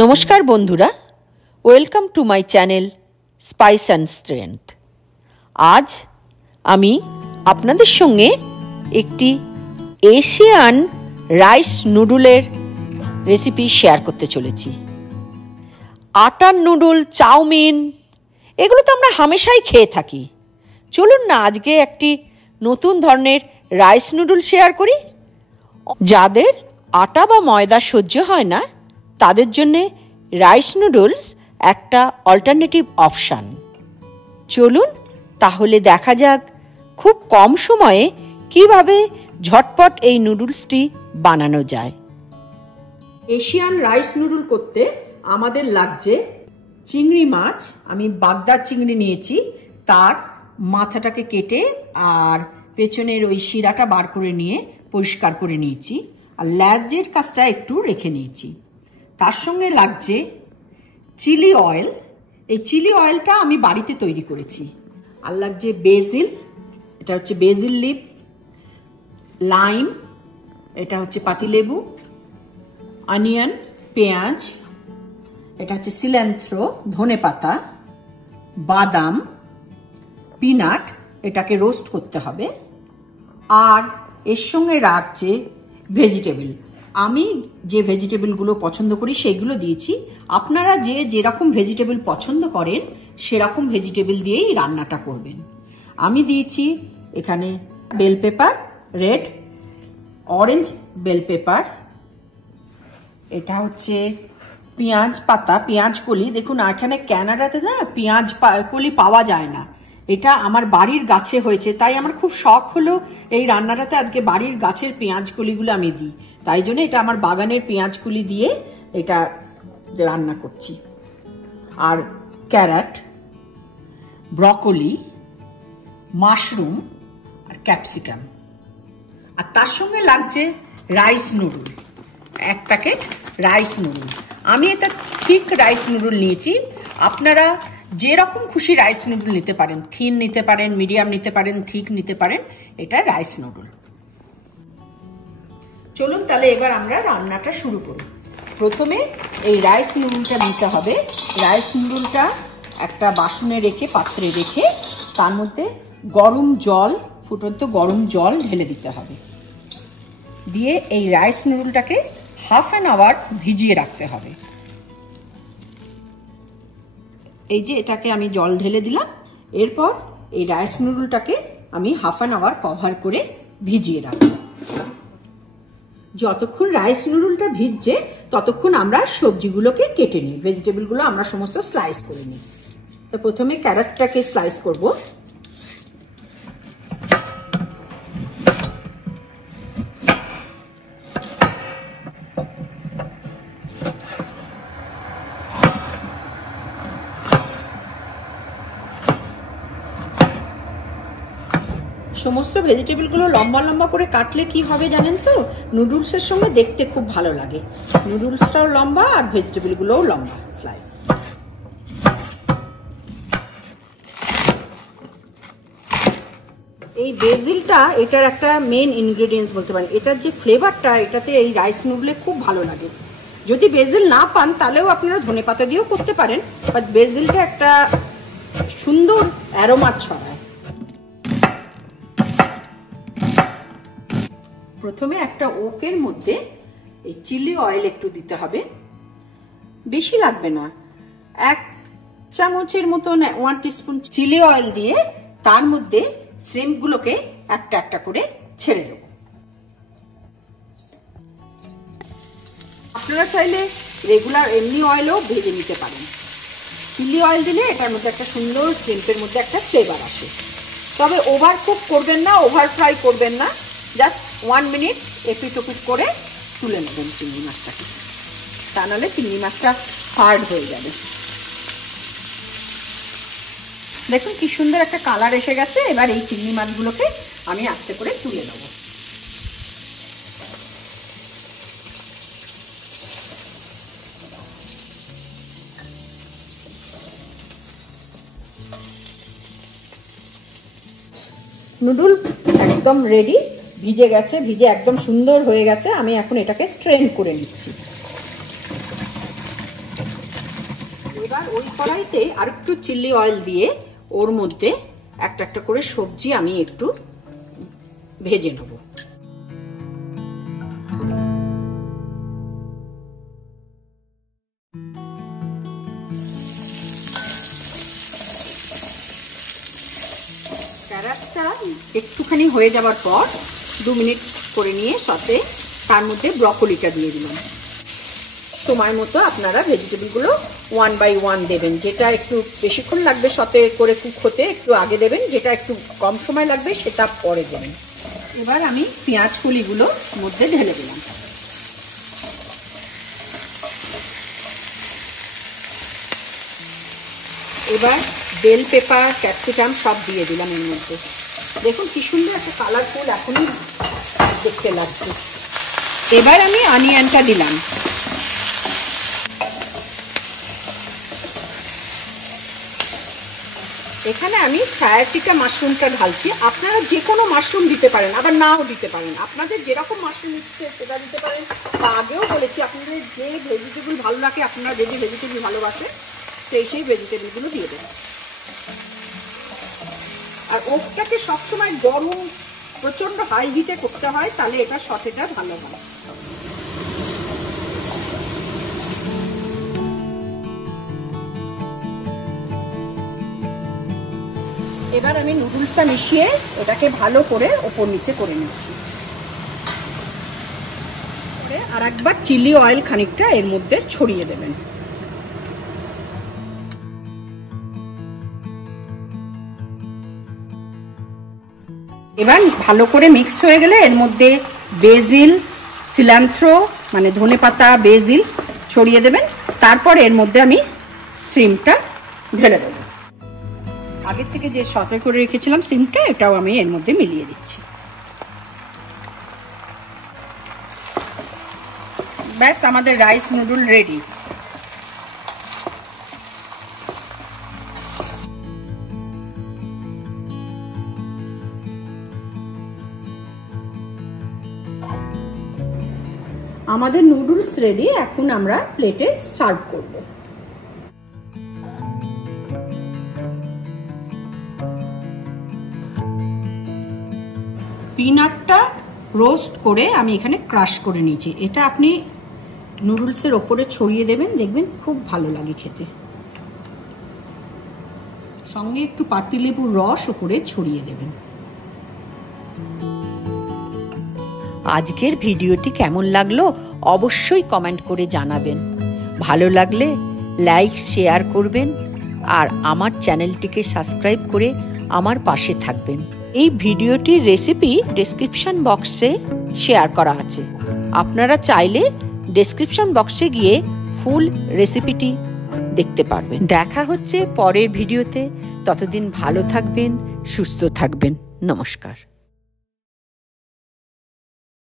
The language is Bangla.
নমস্কার বন্ধুরা, welcome to my channel spice and strength. আজ আমি আপনাদের সঙ্গে একটি এশিয়ান রাইস নুডলের রেসিপি শেয়ার করতে চলেছি। আটার নুডল, চাউমিন, এগুলো তো আমরা হামেশাই খেয়ে থাকি। চলুন না আজকে একটি নতুন ধরনের রাইস নুডল শেয়ার করি। যাদের আটা বা ময়দা সহ্য হয় না তাদের জন্যে রাইস নুডলস একটা অল্টারনেটিভ অপশান। চলুন তাহলে দেখা যাক খুব কম সময়ে কিভাবে ঝটপট এই নুডলসটি বানানো যায়। এশিয়ান রাইস নুডল করতে আমাদের লাগছে চিংড়ি মাছ। আমি বাগদা চিংড়ি নিয়েছি, তার মাথাটাকে কেটে আর পেছনের ওই শিরাটা বার করে নিয়ে পরিষ্কার করে নিয়েছি, আর ল্যাজের কাছটা একটু রেখে নিয়েছি। তার সঙ্গে লাগছে চিলি অয়েল। এই চিলি অয়েলটা আমি বাড়িতে তৈরি করেছি। আর লাগছে বেজিল, এটা হচ্ছে বেজিল লিভ, লাইম, এটা হচ্ছে পাতিলেবু, অনিয়ন, পেঁয়াজ, এটা হচ্ছে সিল্যান্থ্রো, ধনে পাতা, বাদাম, পিনাট, এটাকে রোস্ট করতে হবে। আর এর সঙ্গে রাখছে ভেজিটেবল। আমি যে ভেজিটেবলগুলো পছন্দ করি সেগুলো দিয়েছি। আপনারা যে যেরকম ভেজিটেবল পছন্দ করেন সেরকম ভেজিটেবল দিয়েই রান্নাটা করবেন। আমি দিয়েছি এখানে bell pepper, red, orange bell pepper, এটা হচ্ছে পেঁয়াজ পাতা, পেঁয়াজ কলি। দেখুন এখানে ক্যানাডাতে না পেঁয়াজ কলি পাওয়া যায় না, এটা আমার বাড়ির গাছে হয়েছে, তাই আমার খুব শখ হলো এই রান্নাটাতে আজকে বাড়ির গাছের পেঁয়াজ কলিগুলো আমি দিই। তাই জন্য এটা আমার বাগানের পেঁয়াজ কলি দিয়ে এটা রান্না করছি। আর ক্যারট, ব্রকলি, মাশরুম আর ক্যাপসিকাম। আর তার সঙ্গে লাগছে রাইস নুডল, এক প্যাকেট রাইস নুডল। আমি এটা থিক রাইস নুডল নিয়েছি। আপনারা যেরকম খুশি রাইস নুডল নিতে পারেন, থিন নিতে পারেন, মিডিয়াম নিতে পারেন, থিক নিতে পারেন। এটা রাইস নুডল। চলুন তাহলে এবার আমরা রান্নাটা শুরু করি। প্রথমে এই রাইস নুডলটা নিতে হবে। রাইস নুডলটা একটা বাসনে রেখে, পাত্রে রেখে, তার মধ্যে গরম জল, ফুটন্ত গরম জল ঢেলে দিতে হবে। দিয়ে এই রাইস নুডলটাকে হাফ অ্যান আওয়ার ভিজিয়ে রাখতে হবে। এই যে এটাকে আমি জল ঢেলে দিলাম। এরপর এই রাইস নুডলটাকে আমি হাফ অ্যান আওয়ার কভার করে ভিজিয়ে রাখবো। যতক্ষণ রাইস নুডলটা ভিজছে ততক্ষণ আমরা সবজিগুলোকে কেটে নিই, ভেজিটেবলগুলো আমরা সমস্ত স্লাইস করে নিই। তো প্রথমে ক্যারটটাকে স্লাইস করব। সমস্ত ভেজিটেবলগুলো লম্বা লম্বা করে কাটলে কি হবে জানেন তো? নুডলসের সঙ্গে দেখতে খুব ভালো লাগে। নুডলসটাও লম্বা আর ভেজিটেবলগুলোও লম্বা স্লাইস। এই বেজিলটা এটার একটা মেইন ইনগ্রেডিয়েন্টস বলতে পারেন। এটার যে ফ্লেভারটা এটাতে এই রাইস নুডলে খুব ভালো লাগে। যদি বেজিল না পান তাহলেও আপনারা ধনেপাতা দিয়েও করতে পারেন, বাট বেজিলটা একটা সুন্দর অ্যারোমা ছড়ায়। প্রথমে একটা ওকের মধ্যে এই চিলি অয়েল একটু দিতে হবে, বেশি লাগবে না, 1 চামচের মতন, 1 টিস্পুন চিলি অয়েল দিয়ে তার মধ্যে শ্রিম্পগুলোকে একটা একটা করে ছেড়ে দেব। আপনারা চাইলে রেগুলার এমনি অয়েলও ভেজে নিতে পারেন। চিলি অয়েল দিলে এটার মধ্যে একটা সুন্দর শ্রিম্পের মধ্যে একটা ফ্লেভার আসে। তবে ওভার কুক করবেন না, ওভার ফ্রাই করবেন না, জাস্ট 1 মিনিট এপিট ওপিট করে তুলে নেবেন চিংড়ি মাছটাকে, তা নাহলে চিংড়ি মাছটা হার্ড হয়ে যাবে। দেখুন কি সুন্দর একটা কালার এসে গেছে। এবার এই চিংড়ি মাছগুলোকে আমি আস্তে করে তুলে নেব। নুডল একদম রেডি। ভিজে গেছে, ভিজে একদম সুন্দর হয়ে গেছে। আমি এখন এটাকে স্ট্রেন করে নিচ্ছি। এবার ওই কড়াইতে আর একটু চিলি অয়েল দিয়ে ওর মধ্যে একটা একটা করে সবজি আমি একটু ভেজে নেব। ক্যারেটটা একটুখানি হয়ে যাওয়ার পর 2 মিনিট করে নিয়ে সাথে তার মধ্যে ব্রকলিটা দিয়ে দিলাম। সময় মতো আপনারা ভেজিটেবলগুলো 1 বাই 1 দেবেন। যেটা একটু বেশিক্ষণ লাগবে সাথে করে কুক হতে একটু আগে দেবেন, যেটা একটু কম সময় লাগবে সেটা পরে দেবেন। এবার আমি পেঁয়াজ কলিগুলো মধ্যে ঢেলে দিলাম। এবার বেল পেপার, ক্যাপসিকাম সব দিয়ে দিলাম এর মধ্যে। দেখুন কি সুন্দর একটা কালারফুল এখনই দেখতে লাগছে। এবার আমি অনিয়নটা দিলাম। এখানে আমি সায়াটিকা মাশরুমটা ঢালছি। আপনারা যে কোনো মাশরুম দিতে পারেন, আবার নাও দিতে পারেন। আপনাদের যেরকম মাশরুম ইচ্ছে সেটা দিতে পারেন। তা আগেও বলেছি, আপনাদের যে ভেজিটেবল ভালো লাগে, আপনারা যে যে ভেজিটেবল ভালোবাসেন সেই ভেজিটেবলগুলো দিয়ে দেবেন। আর ওটাকে সবসময় গরম প্রচন্ড হাই হিটে করতে হয়, তাহলে এটা সতেটা ভালো হয়। এবার আমি নুডলসটা মিশিয়ে এটাকে ভালো করে ওপর নিচে করে নিচ্ছি। আর একবার চিলি অয়েল খানিকটা এর মধ্যে ছড়িয়ে দেবেন। এবার ভালো করে মিক্স হয়ে গেলে এর মধ্যে বেজিল, সিলান্থ্রো মানে ধনেপাতা, বেজিল ছড়িয়ে দেবেন। তারপর এর মধ্যে আমি শ্রিম্পটা ঢেলে দেবো। আগের থেকে যে সতে করে রেখেছিলাম শ্রিম্পটা, এটাও আমি এর মধ্যে মিলিয়ে দিচ্ছি। ব্যাস, আমাদের রাইস নুডল রেডি। আমাদের নুডলস রেডি। এখন আমরা প্লেটে সার্ভ করব। পিনাটটা রোস্ট করে আমি এখানে ক্রাশ করে নিয়েছি। এটা আপনি নুডলসের ওপরে ছড়িয়ে দেবেন, দেখবেন খুব ভালো লাগে খেতে। সঙ্গে একটু পাতিলেবুর রস ওপরে ছড়িয়ে দেবেন। আজকের ভিডিওটি কেমন লাগলো অবশ্যই কমেন্ট করে জানাবেন। ভালো লাগলে লাইক, শেয়ার করবেন আর আমার চ্যানেলটিকে সাবস্ক্রাইব করে আমার পাশে থাকবেন। এই ভিডিওটির রেসিপি ডেসক্রিপশন বক্সে শেয়ার করা আছে। আপনারা চাইলে ডেসক্রিপশন বক্সে গিয়ে ফুল রেসিপিটি দেখতে পারবেন। দেখা হচ্ছে পরের ভিডিওতে। ততদিন ভালো থাকবেন, সুস্থ থাকবেন। নমস্কার।